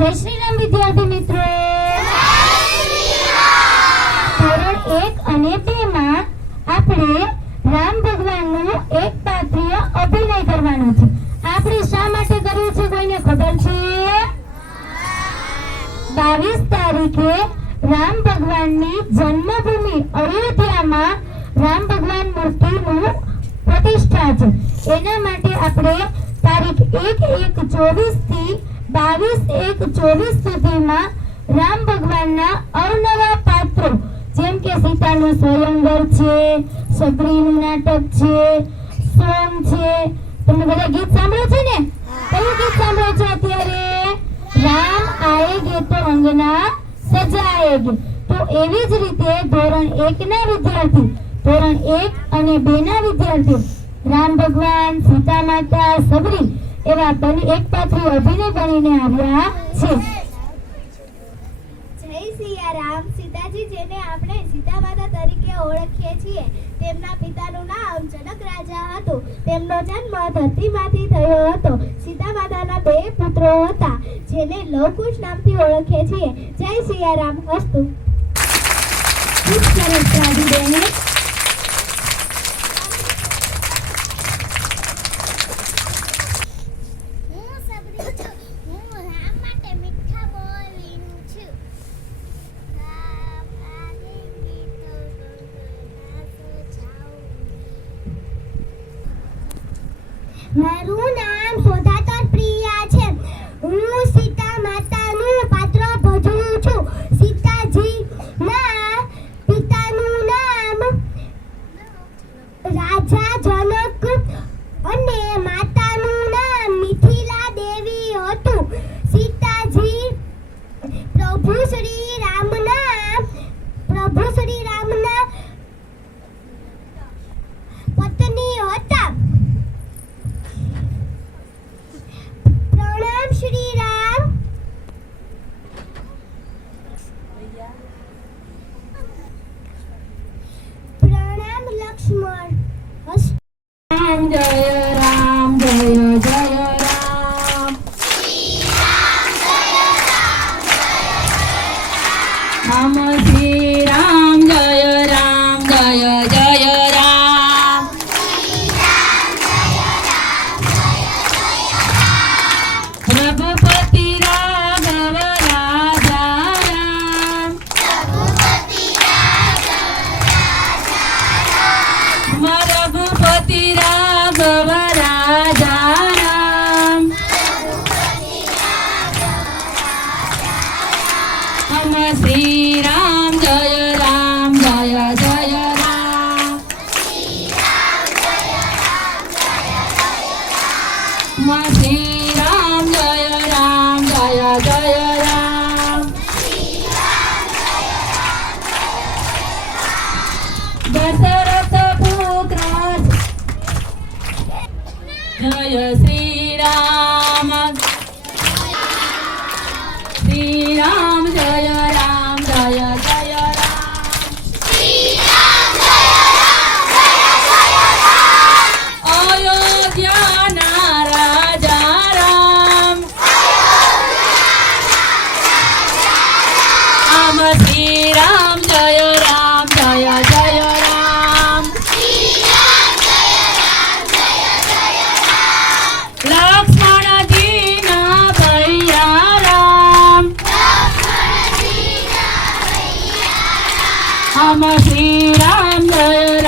जय श्री राम विद्यार्थी मित्रों, ધોરણ 1 અને 2 માં આપણે રામ ભગવાનનો એક પાત્રીય અભિનય કરવાનો છે. આપણે શા માટે કર્યું છે કોઈને ખબર છે? 22 તારીખે રામ ભગવાનની જન્મભૂમિ અયોધ્યામાં રામ ભગવાન મૂર્તિનું પ્રતિષ્ઠા છે. એના માટે આપણે તારીખ 1/1/24 થી 22/1/24 સુધીમાં રામ ભગવાનના અવનવા પાત્રો જેમ કે સીતાનું સ્વયંવર છે, સબરીનું નાટક છે, સોમ છે. તમે બધા ગીત સાંભળો છો ને? કયું ગીત સાંભળો છો અત્યારે? રામ આએગે તો અંગના સજાએગે. તો એવી જ રીતે ધોરણ 1 ના વિદ્યાર્થી, ધોરણ 1 અને 2 ના વિદ્યાર્થીઓ રામ ભગવાન, સીતા માતા, સબરી એવા એક પાત્રી અભિનય બનીને આવ્યા છે. જય સિયારામ. સીતાજી જેને આપણે સીતા માતા તરીકે ઓળખીએ છીએ, તેમના પિતાનું નામ જનક રાજા હતું. તેમનો જન્મ ધરતીમાંથી થયો હતો. સીતા માતાના 2 પુત્રો હતા જેને લવકુશ નામથી ઓળખીએ છીએ. જય સિયારામ. અસ્તુ. ખૂબ સરસ ગાડી બેને. મારું નામ સોધાતર પ્રિયા છે. હું સીતા માતાનું પાત્ર ભજવું છું. સીતાજી ના પિતાનું નામ રાજા જનક અને માતાનું નામ મિથિલા દેવી હતું. સીતાજી પ્રભુ શ્રી રામના પત્ની હતા. प्रणाम श्री राम. प्रणाम लक्ष्मण. राम जय राम जय जय राम. हम श्री राम जय राम जय जय राम. रघुपति राघव राजा राम. रघुपति राघव राजा राम. हम श्री राम जय राम जय जय राम. हम श्री राम जय राम जय जय राम. दशरथ पुत्र जय श्री राम. श्री राम जय राम जय जय राम. अयोध्या ना राजा राम. हम श्री राम जय राम जय जय राम. लक्ष्मण जी ना भैया राम. हम श्री राम जय